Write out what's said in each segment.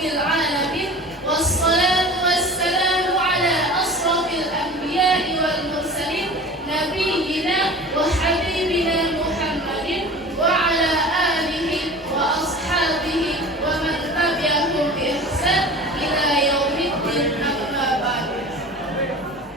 rabbil alamin. Wassalatu wassalamu ala asrafil anbiya'i wal mursalin nabiyyina wa habibina Muhammadin wa ala alihi wa ashabihi wa man tabi'ahum bi ihsan ila yaumiddin, amma ba'd.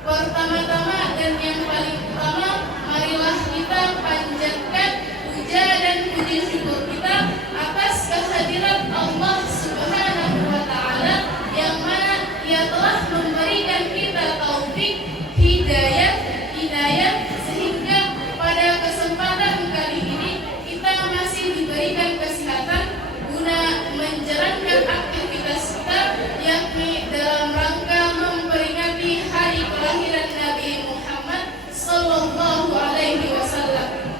Pertama-tama dan yang paling utama, marilah kita panjatkan puja dan puji syukur kita atas kehadirat Allah Subhanahu wa Ta'ala, yang mana Ia telah memberikan kita taufik, hidayah, inayah, sehingga pada kesempatan kali ini kita masih diberikan kesehatan guna menjalankan aktivitas kita, yakni dalam rangka memperingati hari kelahiran Nabi Muhammad Sallallahu Alaihi Wasallam.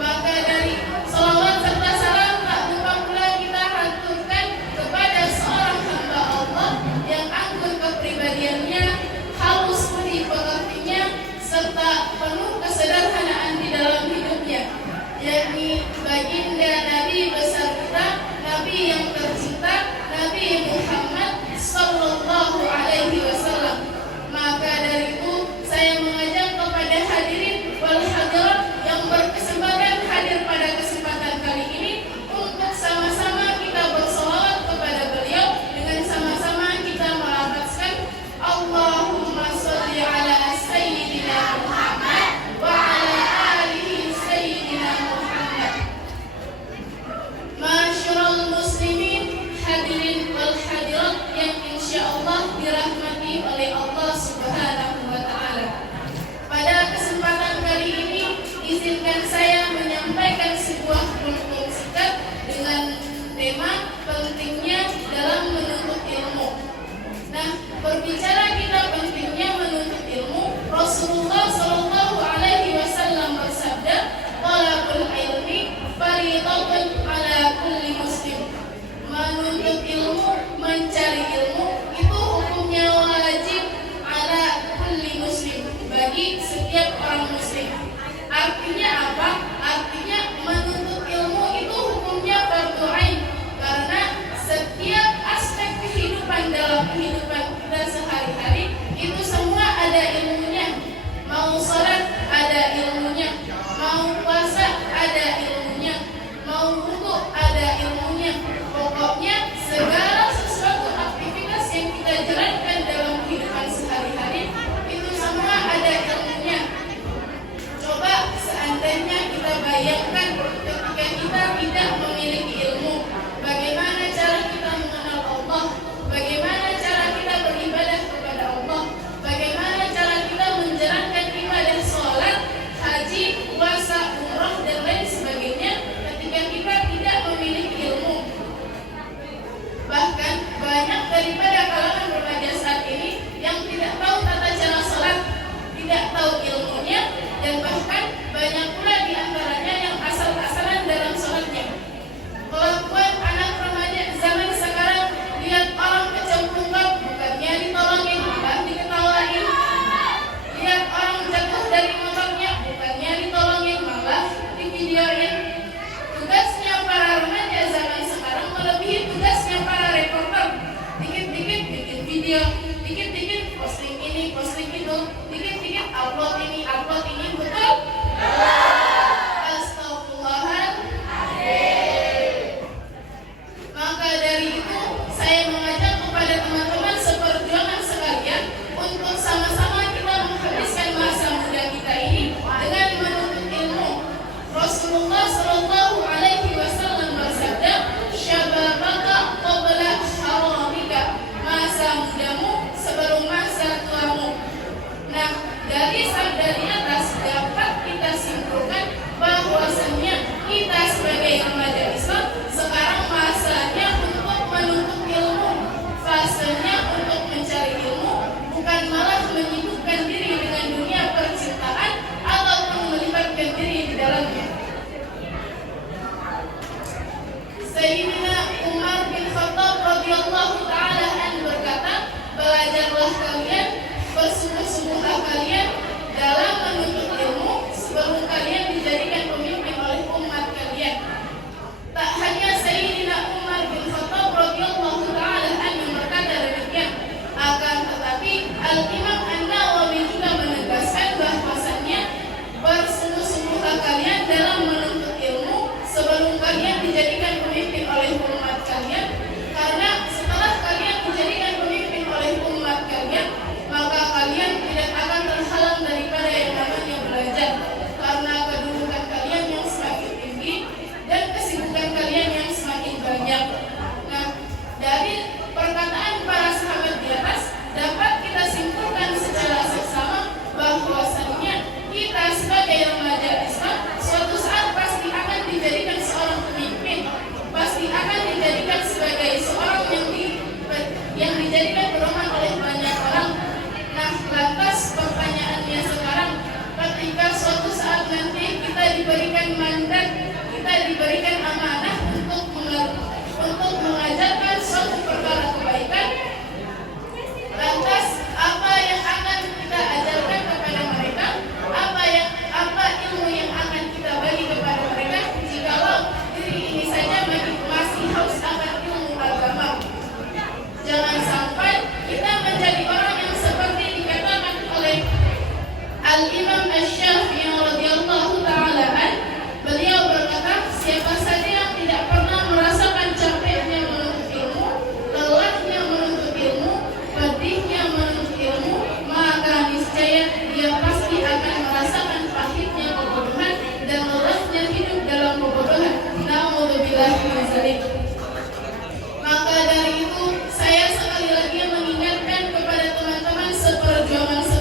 Maka dari salawat serta salam tak lupa pula kita haturkan kepada seorang hamba Allah yang anggun kepribadiannya, halus budi pekertinya, serta penuh kesederhanaan di dalam hidupnya, yakni baginda Nabi besar kita, Nabi yang tercinta, Nabi Muhammad Sallallahu Alaihi Wasallam. Maka dari itu saya mengajak kepada hadirin wal hadirat yang berkesempatan hadir pada kesempatan kali ini untuk sama-sama kita bersolawat kepada beliau dengan sama-sama kita melafazkan Allahumma sholli ala sayyidina Muhammad wa ala alihi sayyidina Muhammad. Masyarul muslimin, hadirin wal hadirat yang insyaallah dirahmati oleh Allah Subhanahu wa Ta'ala. Pada kesempatan kali ini izinkan saya menyampaikan sebuah kultum singkat dengan tema pentingnya dalam menuntut ilmu. Nah, berbicara kita pentingnya menuntut ilmu, Rasulullah Sallallahu Alaihi Wasallam bersabda, "Talabul ilmi fardhatun ala kulli muslim." Menuntut ilmu, mencari ilmu itu hukumnya wajib ala kulli muslim, bagi setiap orang muslim. Artinya apa? Artinya menuntut ilmu itu hukumnya fardhu ain, karena setiap aspek kehidupan dalam kehidupan kita sehari-hari itu semua ada ilmunya. Mau salat ada ilmunya, mau puasa ada ilmunya, mau wudu ada ilmunya. Pokoknya segala sesuatu aktivitas yang kita jalankan dalam kehidupan sehari-hari itu semua ada ilmunya. Coba seandainya kita bayangkan ketika kita tidak memiliki ilmu, bagaimana cara kita mengenal Allah, bagaimana cara kita beribadah kepada Allah, bagaimana cara kita menjalankan ibadah sholat, haji, puasa, umrah, dan lain sebagainya ketika kita tidak memiliki ilmu. Bahkan banyak daripada kalangan remaja saat ini yang tidak tahu tata cara sholat, tidak tahu ilmunya, dan bahkan banyak pula di antaranya yang asal-asalan dalam sholatnya. Kelakuan anak remaja zaman sekarang, lihat orang kecemplung got, bukannya ditolongin, malah diketawain. Lihat orang jatuh dari motornya, bukannya ditolongin, malah divideoin. Tugasnya para remaja zaman sekarang melebihi tugasnya para reporter. Dikit-dikit bikin video, dikit-dikit posting ini, posting itu, dikit-dikit upload ini, betul? Astagfirullahaladzim. Maka dari itu saya mengajak kepada teman-teman seperjuangan sekalian untuk sama-sama kita menghabiskan masa muda kita ini dengan menuntut ilmu. Rasulullah Sallallahu Alaihi Wasallam bersabda, "Syababaka qabla haramika." Masa mudamu sebelum masa tuamu. Nah, dari sabda di atas dapat kita simpulkan bahwasannya kita sebagai remaja Islam sekarang masanya untuk menuntut ilmu. Fasenya Paman